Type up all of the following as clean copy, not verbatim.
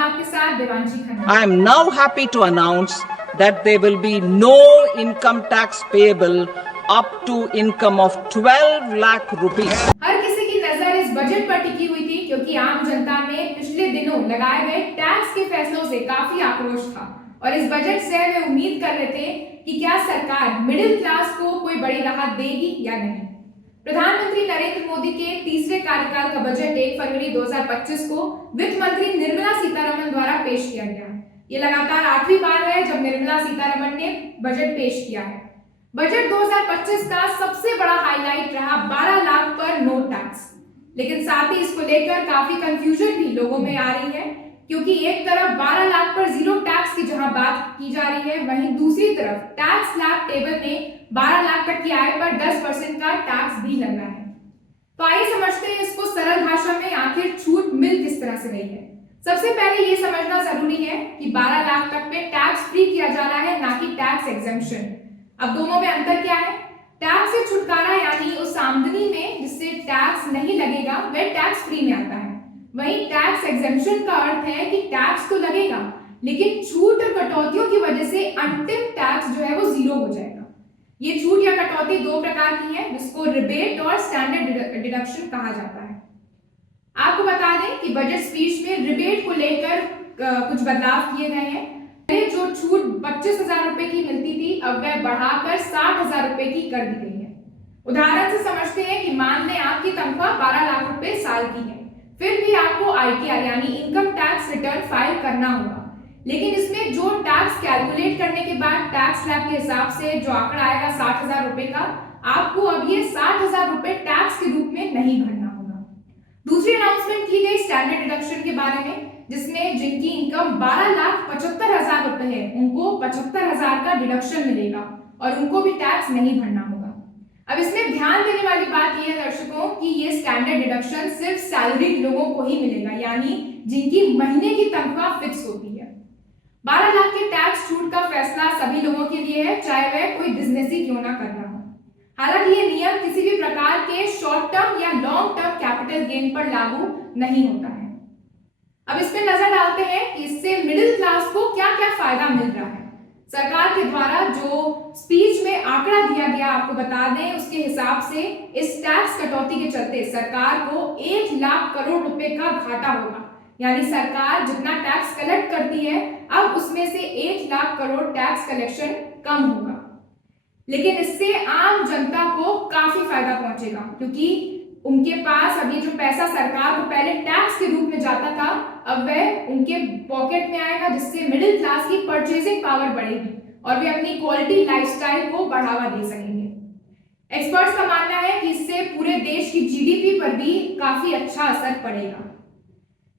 आपके साथ Devanshi Khanna. I am now happy to announce that there will be no income tax payable up to income of 12 lakh rupees. हर किसी की नजर इस budget पर टिकी हुई थी क्योंकि आम जनता में पिछले दिनों लगाए गए टैक्स के फैसलों से काफी आक्रोश था और इस बजट से वे उम्मीद कर रहे थे कि क्या सरकार मिडिल क्लास को कोई बड़ी राहत देगी या नहीं। प्रधानमंत्री नरेंद्र मोदी के तीसरे कार्यकाल का बजट 1 फरवरी 2025 को वित्त मंत्री निर्मला सीतारमण द्वारा पेश किया गया। ये लगातार 8वीं बार है जब निर्मला सीतारमण ने बजट पेश किया है। बजट 2025 का सबसे बड़ा हाईलाइट रहा 12 लाख पर नो टैक्स, लेकिन साथ ही इसको लेकर काफी कंफ्यूजन भी लोगों में आ रही है क्योंकि एक तरफ 12 लाख पर जीरो टैक्स की जहां बात की जा रही है, वहीं दूसरी तरफ टैक्स स्लैब टेबल में 12 लाख तक की आय पर 10% का टैक्स भी लगना है। तो आइए समझते हैं इसको सरल भाषा में आखिर छूट मिल किस तरह से रही है। सबसे पहले ये समझना जरूरी है कि 12 लाख तक पे टैक्स फ्री किया जा रहा है, ना कि टैक्स एग्जेम्पशन। अब दोनों में अंतर क्या है? टैक्स से छुटकारा यानी उस आमदनी में जिससे टैक्स नहीं लगेगा वह टैक्स फ्री में आता है। वहीं टैक्स एग्जेम्पशन का अर्थ है कि टैक्स तो लगेगा लेकिन छूट और कटौतियों की वजह से अंतिम टैक्स जो है वो जीरो हो जाएगा। ये छूट या कटौती दो प्रकार की है जिसको रिबेट और स्टैंडर्ड डिडक्शन कहा जाता है। आपको बता दें कि बजट स्पीच में रिबेट को लेकर कुछ बदलाव किए गए हैं। जो छूट 25,000 रुपए की मिलती थी अब वह बढ़ाकर 60,000 रुपए की कर दी गई है। उदाहरण से समझते हैं कि मान लें आपकी तनख्वाह 12 लाख रुपए साल की है, फिर भी आपको आईटीआर यानी इनकम टैक्स रिटर्न फाइल करना होगा, लेकिन इसमें जो टैक्स कैलकुलेट करने के बाद टैक्स स्लैब के हिसाब से जो आंकड़ा आएगा 60,000 रुपए का, आपको अब ये 60,000 रुपए टैक्स के रूप में नहीं भरना होगा। दूसरी अनाउंसमेंट की गई स्टैंडर्ड डिडक्शन के बारे में, जिसमें जिनकी इनकम 12,75,000 रुपए है उनको 75,000 का डिडक्शन मिलेगा और उनको भी टैक्स नहीं भरना होगा। अब इसमें ध्यान देने वाली बात यह है दर्शकों कि ये स्टैंडर्ड डिडक्शन सिर्फ सैलरीड लोगों को ही मिलेगा, यानी जिनकी महीने की तनख्वाह फिक्स होती है। 12 लाख के टैक्स छूट का फैसला सभी लोगों के लिए है, चाहे वह कोई बिजनेस ही क्यों ना कर रहा हो। हालांकि ये नियम किसी भी प्रकार के शॉर्ट टर्म या लॉन्ग टर्म कैपिटल गेन पर लागू नहीं होता है। अब इस पे नजर डालते हैं कि इससे मिडिल क्लास को क्या क्या फायदा मिल रहा है। सरकार के द्वारा जो स्पीच में आंकड़ा दिया गया आपको बता दें, उसके हिसाब से इस टैक्स कटौती के चलते सरकार को 1 लाख करोड़ रुपए का घाटा होगा, यानी सरकार जितना टैक्स कलेक्ट करती है अब उसमें से 1 लाख करोड़ टैक्स कलेक्शन कम होगा। लेकिन इससे आम जनता को काफी फायदा पहुंचेगा क्योंकि उनके पास अभी जो पैसा सरकार को पहले टैक्स के रूप में जाता था अब वह उनके पॉकेट में आएगा, जिससे मिडिल क्लास की परचेसिंग पावर बढ़ेगी और वे अपनी क्वालिटी लाइफस्टाइल को बढ़ावा दे सकेंगे। एक्सपर्ट्स का मानना है कि इससे पूरे देश की जीडीपी पर भी काफी अच्छा असर पड़ेगा।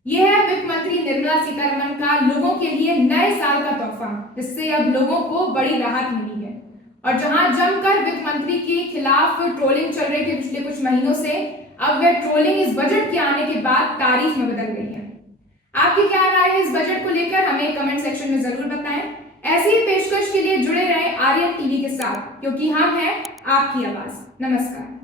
यह है वित्त मंत्री निर्मला सीतारमण का लोगों के लिए नए साल का तोहफा, जिससे अब लोगों को बड़ी राहत मिली है। और जहां जमकर वित्त मंत्री के खिलाफ ट्रोलिंग चल रही थी पिछले कुछ महीनों से, अब वह ट्रोलिंग इस बजट के आने के बाद तारीफ में बदल गई है। आपकी क्या राय है इस बजट को लेकर, हमें कमेंट सेक्शन में जरूर बताएं। ऐसी ही पेशकश के लिए जुड़े रहें आर्यन टीवी के साथ, क्योंकि हम हैं आपकी आवाज। नमस्कार।